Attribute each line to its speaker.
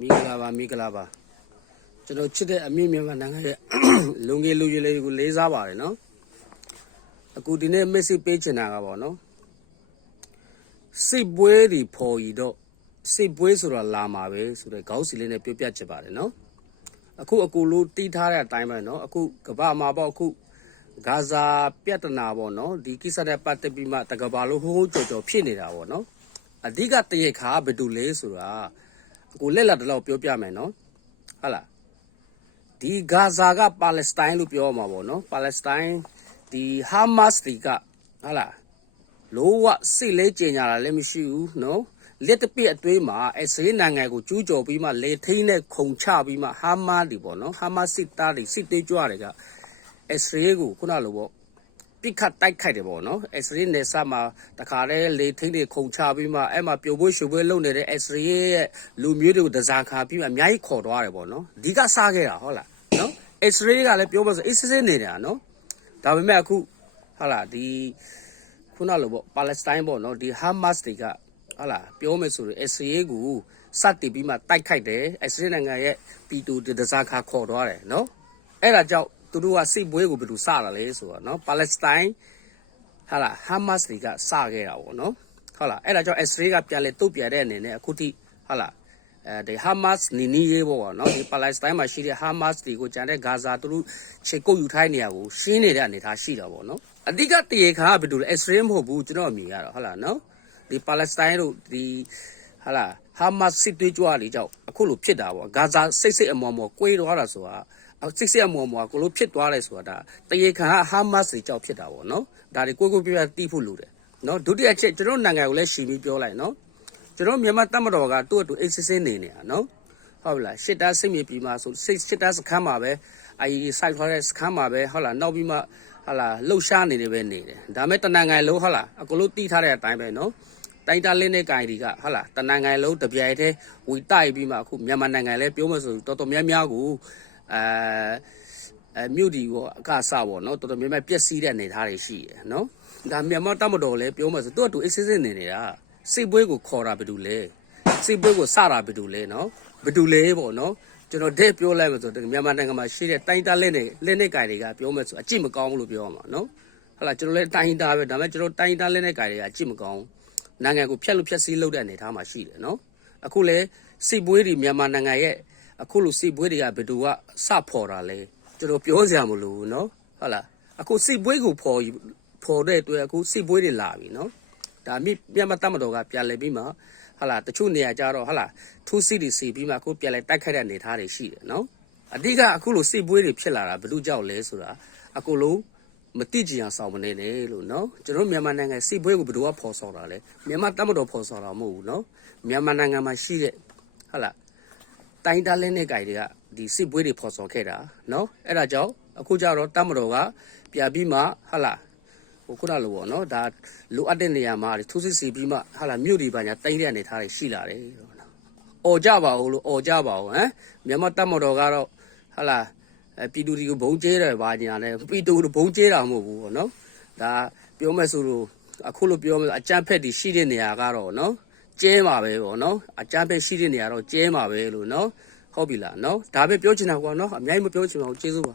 Speaker 1: မင်္ဂလာပါမင်္ဂလာပါကျွန်တော်ချစ်တဲ့အမြင့်မြန်မာနိုင်ငံရဲ့လူငယ်လူရွယ်လေးကိုလေးစားပါတယ်နော်အခုဒီနေ့ message ပေးချင်တာကပေါ့နော်စိတ်ပွဲတွေဖော်ရည်တော့စိတ်ပွဲဆိုတာလာမှာပဲဆိုတဲ့ခေါင်းစီလေးနဲ့ပြောပြချင်ပါတယ်နော်အခုအကူလို့တီးထားတဲ့အတိုင်းပဲနော်အခုကဘာမှာပေါ့အခုဂါဇာပြဿနာပေါ့နော်ဒီကိစ္စနဲ့ပတ်သက်ပြီးမှတကဘာလို့ဟိုးဟိုးကြော်ကြော်ဖြစ်နေတာပေါ့နော်အဓိကတရခါဘယ်သူလဲဆိုတာ ကိုလက်လက်တလောက်ပြောပြမယ်နော်ဟုတ်လားဒီဂါဇာကပါလက်စတိုင်းလို့ပြောမှာပေါ့နော်ပါလက်စတိုင်းဒီဟာမတ်တွေကဟုတ်လားလုံးဝစိတ်လဲကျင်ညာတာလည်းမရှိဘူးနော်လက်တပိအသွေးမှာအစ္စရေးနိုင်ငံကိုကျူးကျော်ပြီးမှလေထိန်းနဲ့ခုံချပြီးမှဟာမတ်တွေပေါ့နော်ဟာမတ်စစ်သားတွေစစ်သေးကြွတွေက အစ္စရေးကိုခုနလိုပေါ့ ပြစ်ခတ်တိုက်ခိုက်တယ်ပေါ့နော်အစ္စရေးနယ်စပ်မှာတခါတည်းလေထိန်းတွေခုံချပြီးမှအဲ့မှာပြိုပွဲရှုပ်ပွဲလုပ်နေတဲ့အစ္စရေးရဲ့လူမျိုးတွေကိုတစားခါပြီးမှအများကြီးခေါ်သွားတယ်ပေါ့နော်ဒီကစားခဲ့တာဟုတ်လားနော်အစ္စရေးကလည်းပြောပါဆိုအစ္စရေးနေနေတာနော်ဒါပေမဲ့အခုဟုတ်လားဒီခုနလိုပေါ့ပါလက်စတိုင်းပေါ့နော်ဒီဟာမတ်တွေကဟုတ်လားပြောမယ်ဆိုရင်အစ္စရေးကိုစတင်ပြီးမှတိုက်ခိုက်တယ်အစ္စရေးနိုင်ငံရဲ့ပီတူတစားခါခေါ်သွားတယ်နော်အဲ့ဒါကြောင့် သူတို့ကစိတ်ပွဲကိုဘယ်လိုစတာလဲဆိုတော့နော်ပါလက်စတိုင်းဟာလာဟာမတ်တွေကစခဲ့တာပေါ့နော်ဟုတ်လားအဲ့ဒါကြောင့်အစ္စရေးကပြန်လဲတုတ်ပြန်တဲ့အနေနဲ့အခုထိဟုတ်လားအဲဒီဟာမတ်နီနီရေးပေါ့နော်ဒီပါလက်စတိုင်းမှာရှိတဲ့ဟာမတ်တွေကိုကြံတဲ့ဂါဇာသူတို့ခြေကုပ်ယူထိုင်းနေရကိုရှင်းနေတဲ့အနေထားရှိတာပေါ့နော်အဓိကတရေခါကဘယ်လိုလဲအစ္စရေးမဟုတ်ဘူးကျွန်တော်အမြင်ရတော့ဟုတ်လားနော်ဒီပါလက်စတိုင်းတို့ဒီ ဟာလာဟာမတ်စစ်သွေးကြွတွေကြောင့်အခုလိုဖြစ်တာပေါ့ဂါဇာစိတ်စိတ်အမော်မော်ကွေးသွားတာဆိုတာစိတ်စိတ်အမော်မော်ကိုလိုဖြစ်သွားတယ်ဆိုတာဒါတရေခါကဟာမတ်တွေကြောင့်ဖြစ်တာပေါ့နော်ဒါတွေကိုကိုပြပြတီးဖို့လိုတယ်နော်ဒုတိယချက်ကျွန်တော်နိုင်ငံကိုလည်းရှင်းပြီးပြောလိုက်နော်ကျွန်တော်မြန်မာတပ်မတော်ကသူ့အတူအိတ်စစ်စစ်နေနေတာနော်ဟုတ်လားရှစ်တာစိတ်မြေပြည်မှာဆိုစိတ်ရှစ်တာစခန်းမှာပဲအဲဒီစိုက်ထားတဲ့စခန်းမှာပဲဟုတ်လားနောက်ပြီးမှဟာလာလှုပ်ရှားနေနေပဲနေတယ်ဒါမဲ့တနင်္ဂနွေလုံးဟုတ်လားအကလို့တီးထားတဲ့အတိုင်းပဲနော် တိုင်းတာလင်းတဲ့ဂိုင်တွေကဟုတ်လားတနင်္ဂနွေလုံးတပြိုင်တည်းဝီတိုက်ပြီးမှအခုမြန်မာနိုင်ငံလည်းပြောမှဆိုတော်တော်များများကိုအဲအဲမြို့ဒီကိုအကဆပေါ့နော်တော်တော်များများပျက်စီးတဲ့အနေအထားတွေရှိရယ်နော်ဒါမြန်မာတမတော်လည်းပြောမှဆိုသူ့အတူအစ်စစ်စစ်နေနေတာစိတ်ပွဲကိုခေါ်တာဘယ်သူလဲစိတ်ပွဲကိုစတာဘယ်သူလဲနော်ဘယ်သူလဲပေါ့နော်ကျွန်တော်တဲ့ပြောလိုက်မှဆိုမြန်မာနိုင်ငံမှာရှိတဲ့တိုင်းတာလက်နေလက်နေကြိုင်တွေကပြောမှဆိုအကြည့်မကောင်းဘူးလို့ပြောရမှာနော်ဟုတ်လားကျွန်တော်လည်းတိုင်းတာပဲဒါပေမဲ့ကျွန်တော်တိုင်းတာလက်နေကြိုင်တွေကအကြည့်မကောင်း နိုင်ငံကိုဖျက်လို့ဖျက်ဆီးလုပ်တဲ့အနေအထားမှာရှိတယ်နော်အခုလေစိတ်ပွဲတွေမြန်မာနိုင်ငံရဲ့အခုလိုစိတ်ပွဲတွေကဘယ်သူကစဖော်တာလဲကျွန်တော်ပြောစရာမလိုဘူးနော်ဟုတ်လားအခုစိတ်ပွဲကိုဖော်ဖော်တဲ့အတွက်အခုစိတ်ပွဲတွေလာပြီနော်ဒါမြမြန်မာတမတော်ကပြန်လဲပြီးမှဟာလာတချို့နေရာကြတော့ဟာလာထူးစစ်တွေစီပြီးမှအခုပြန်လဲတိုက်ခိုက်တဲ့အနေထားတွေရှိတယ်နော်အဓိကအခုလိုစိတ်ပွဲတွေဖြစ်လာတာဘယ်လိုကြောက်လဲဆိုတာအခုလုံး မတိကျအောင်ဆောင်မနေနဲ့လို့နော်ကျွန်တော်မြန်မာနိုင်ငံစိတ်ပွဲကိုဘယ်သူကဖော်ဆောင်တာလဲမြန်မာတမတော်ဖော်ဆောင်တာမဟုတ်ဘူးနော်မြန်မာနိုင်ငံမှာရှိတဲ့ဟာလာတိုင်းတားလင်းတဲ့ကြိုင်တွေကဒီစစ်ပွဲတွေဖော်ဆောင်ခဲ့တာနော်အဲ့ဒါကြောင့်အခုကျတော့တမတော်ကပြပြီးမှဟာလာဟိုခုနလိုပေါ့နော်ဒါလိုအပ်တဲ့နေရာမှာထူးစစ်စီပြီးမှဟာလာမြို့ဒီပါညာတိုင်းတဲ့အနေထားတွေရှိလာတယ်နော်អော်ကြပါဦးလို့អော်ကြပါဦးဟမ်မြန်မာတမတော်ကတော့ဟာလာ အဲပြည်သူတွေကိုဘုံကျဲတယ်ပါညာနဲ့ပြည်သူတို့ဘုံကျဲတာမဟုတ်ဘူးပေါ့နော်ဒါပြောမဲ့ဆိုလို့အခုလိုပြောမဲ့အကြမ်းဖက်တွေရှိတဲ့နေရာကတော့နော်ကျဲမှာပဲပေါ့နော်အကြမ်းဖက်ရှိတဲ့နေရာတော့ကျဲမှာပဲလို့နော်ဟုတ်ပြီလားနော်ဒါပဲပြောချင်တာကွာနော်အများကြီးမပြောချင်ပါဘူးကျေးဇူးပါ